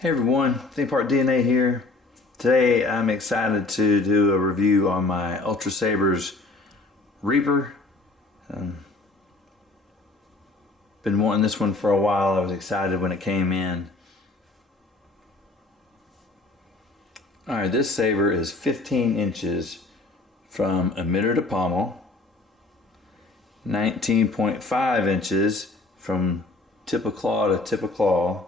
Hey everyone, Think Part DNA here. Today I'm excited to do a review on my Ultrasabers Reaper. Been wanting this one for a while. I was excited when it came in. Alright, this saber is 15 inches from emitter to pommel, 19.5 inches from tip of claw to tip of claw,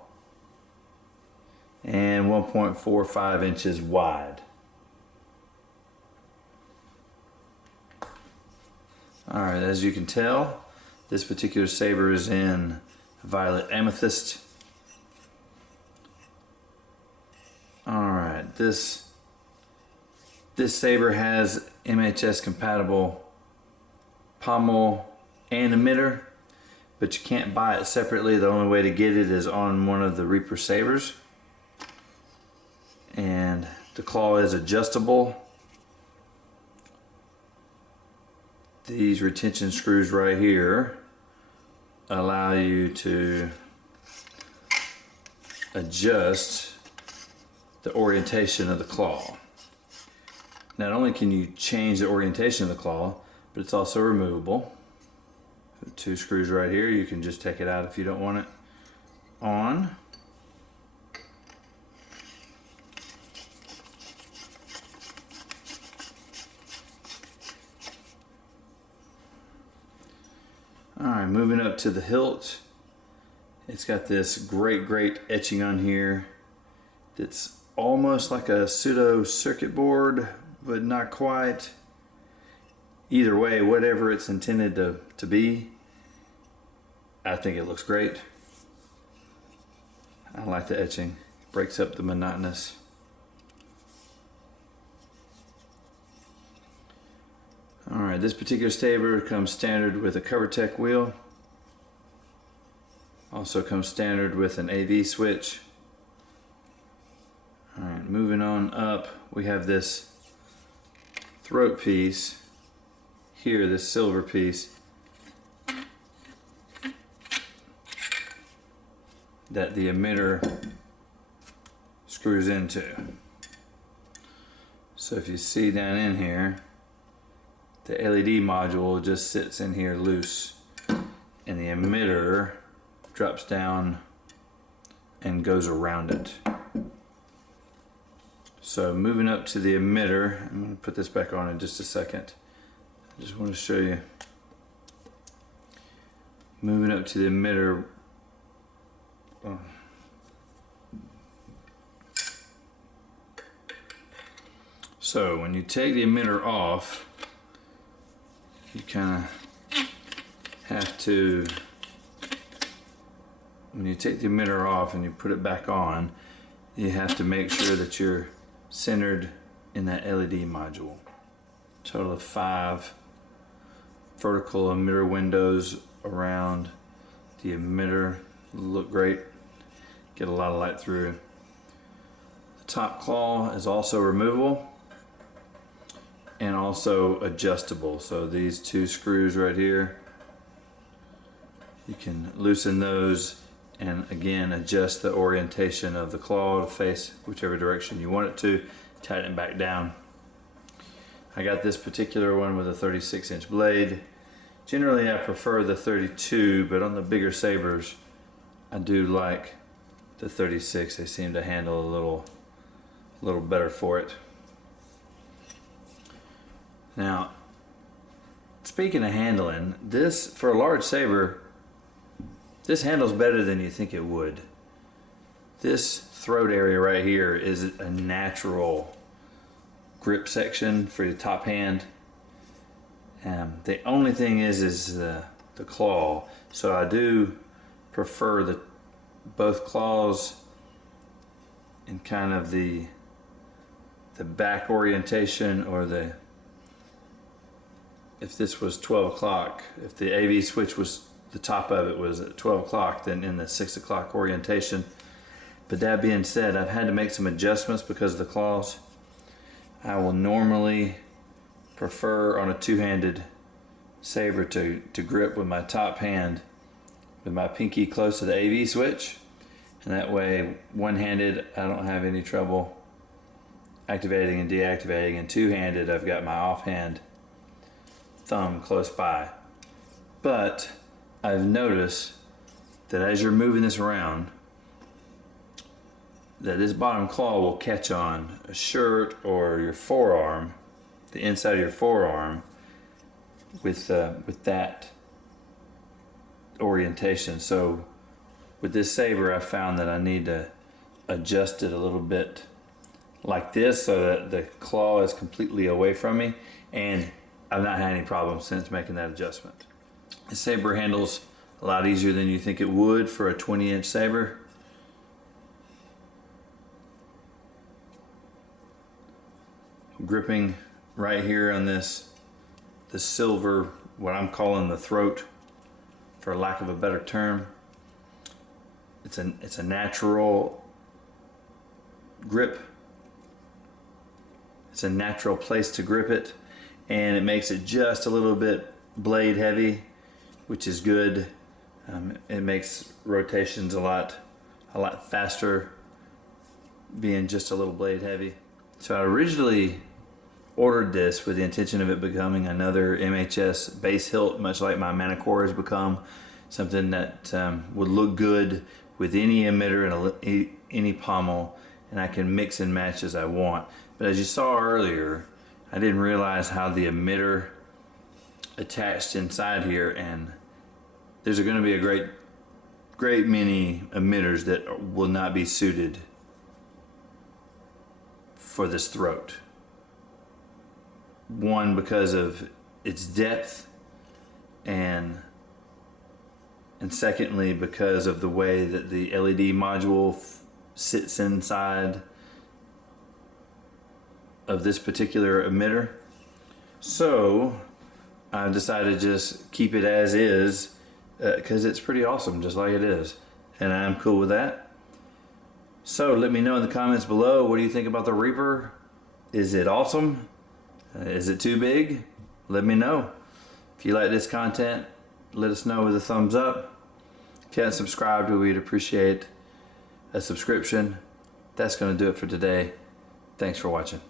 and 1.45 inches wide. Alright, as you can tell, this particular saber is in violet amethyst. Alright, this saber has MHS compatible pommel and emitter, but you can't buy it separately. The only way to get it is on one of the Reaper sabers. And the claw is adjustable. These retention screws right here allow you to adjust the orientation of the claw. Not only can you change the orientation of the claw, but it's also removable. The two screws right here, you can just take it out if you don't want it on. Alright, moving up to the hilt. It's got this great etching on here that's almost like a pseudo circuit board, but not quite. Either way, whatever it's intended to be, I think it looks great. I like the etching. It breaks up the monotonous. Alright, this particular saber comes standard with a CoverTech wheel. Also comes standard with an AV switch. Alright, moving on up, we have this throat piece here, this silver piece that the emitter screws into. So if you see down in here, the LED module just sits in here loose, and the emitter drops down and goes around it. So moving up to the emitter, I'm going to put this back on in just a second. I just want to show you. Moving up to the emitter. So when you take the emitter off, you kind of have to, when you take the emitter off and you put it back on, you have to make sure that you're centered in that LED module. Total of 5 vertical emitter windows around the emitter. Look great, get a lot of light through. The top claw is also removable and also adjustable. So these two screws right here, you can loosen those and again adjust the orientation of the claw to face whichever direction you want it to, tighten it back down. I got this particular one with a 36-inch blade. Generally I prefer the 32, but on the bigger sabers I do like the 36. They seem to handle a little better for it. Now, speaking of handling, this, for a large saber, this handles better than you think it would. This throat area right here is a natural grip section for your top hand. The only thing is the claw. So I do prefer both claws in kind of the back orientation, or if this was 12 o'clock, if the AV switch was, the top of it was at 12 o'clock, then in the 6 o'clock orientation. But that being said, I've had to make some adjustments because of the claws. I will normally prefer on a two-handed saber to grip with my top hand with my pinky close to the AV switch, And that way, one-handed, I don't have any trouble activating and deactivating, and two-handed, I've got my offhand thumb close by. But I've noticed that as you're moving this around, that this bottom claw will catch on a shirt or your forearm, the inside of your forearm, with that orientation. So with this saber, I found that I need to adjust it a little bit like this so that the claw is completely away from me, and I've not had any problems since making that adjustment. The saber handles a lot easier than you think it would for a 20-inch saber. Gripping right here on this silver, what I'm calling the throat, for lack of a better term. It's a natural grip. It's a natural place to grip it, and it makes it just a little bit blade heavy, which is good. It makes rotations a lot faster, being just a little blade heavy. So I originally ordered this with the intention of it becoming another MHS base hilt, much like my Manticore has become, something that would look good with any emitter and any pommel, and I can mix and match as I want. But as you saw earlier, I didn't realize how the emitter attached inside here, and there's going to be a great many emitters that will not be suited for this throat. One, because of its depth, and secondly, because of the way that the LED module sits inside of this particular emitter. So I decided to just keep it as is, because it's pretty awesome just like it is, and I'm cool with that. So let me know in the comments below, what do you think about the Reaper? Is it awesome? Is it too big? Let me know. If you like this content, let us know with a thumbs up. If you haven't subscribed, we'd appreciate a subscription. That's going to do it for today. Thanks for watching.